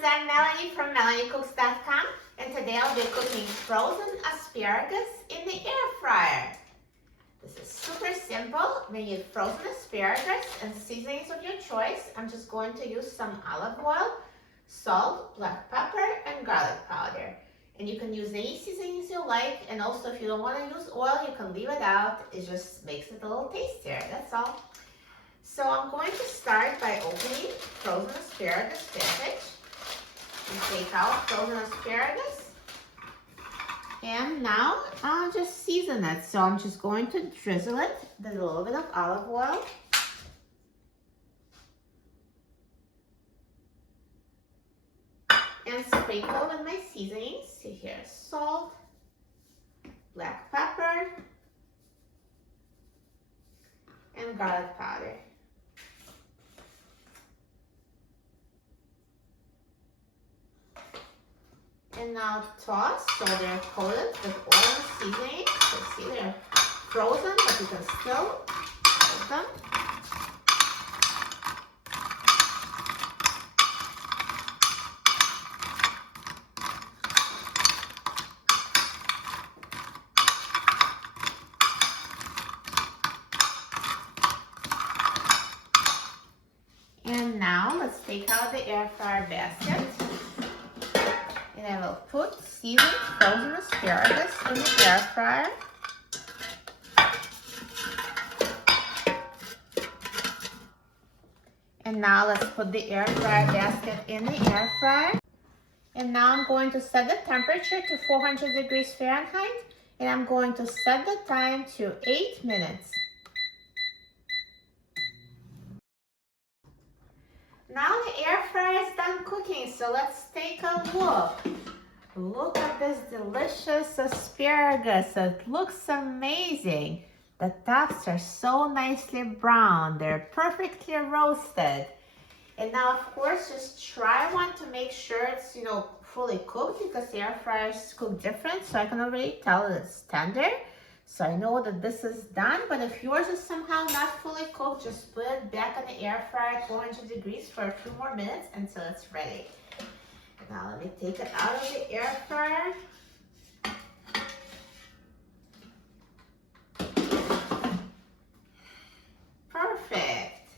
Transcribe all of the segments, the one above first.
friends, I'm Melanie from MelanieCooks.com, and today I'll be cooking frozen asparagus in the air fryer. This is super simple. We need frozen asparagus and seasonings of your choice. I'm just going to use some olive oil, salt, black pepper, and garlic powder. And you can use any seasonings you like, and also if you don't want to use oil, you can leave it out. It just makes it a little tastier, that's all. So I'm going to start by opening frozen asparagus package. And take out frozen asparagus. And now I'll just season it. So I'm just going to drizzle it with a little bit of olive oil. And sprinkle with my seasonings. See here, salt, black pepper, and garlic powder. And now toss so they're coated with oil and seasoning. So see, they're frozen, but you can still coat them. And now let's take out the air fryer basket. And I will put seasoned frozen asparagus in the air fryer. And now let's put the air fryer basket in the air fryer. And now I'm going to set the temperature to 400 degrees Fahrenheit. And I'm going to set the time to 8 minutes. Now the air fryer is done cooking, so let's take a look. Look at this delicious asparagus. It looks amazing. The tops are so nicely brown. They're perfectly roasted. And now, of course, just try one to make sure it's, fully cooked, because the air fryers cook different. So I can already tell it's tender. So I know that this is done, but if yours is somehow not fully cooked, just put it back in the air fryer at 400 degrees for a few more minutes until it's ready. Now let me take it out of the air fryer. Perfect.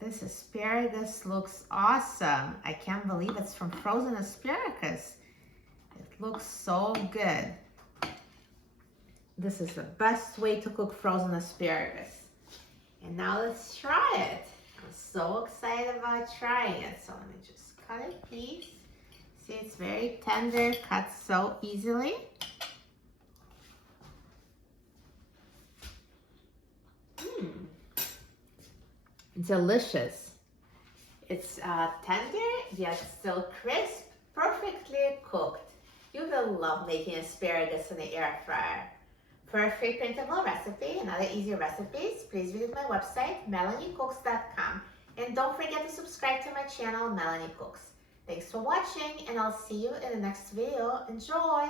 This asparagus looks awesome. I can't believe it's from frozen asparagus. It looks so good. This is the best way to cook frozen asparagus. And now let's try it. I'm so excited about trying it. So let me just cut it, please. See, it's very tender, cuts so easily. Delicious. It's tender, yet still crisp, perfectly cooked. You will love making asparagus in the air fryer. For a free printable recipe and other easy recipes, please visit my website, MelanieCooks.com. And don't forget to subscribe to my channel, Melanie Cooks. Thanks for watching, and I'll see you in the next video. Enjoy!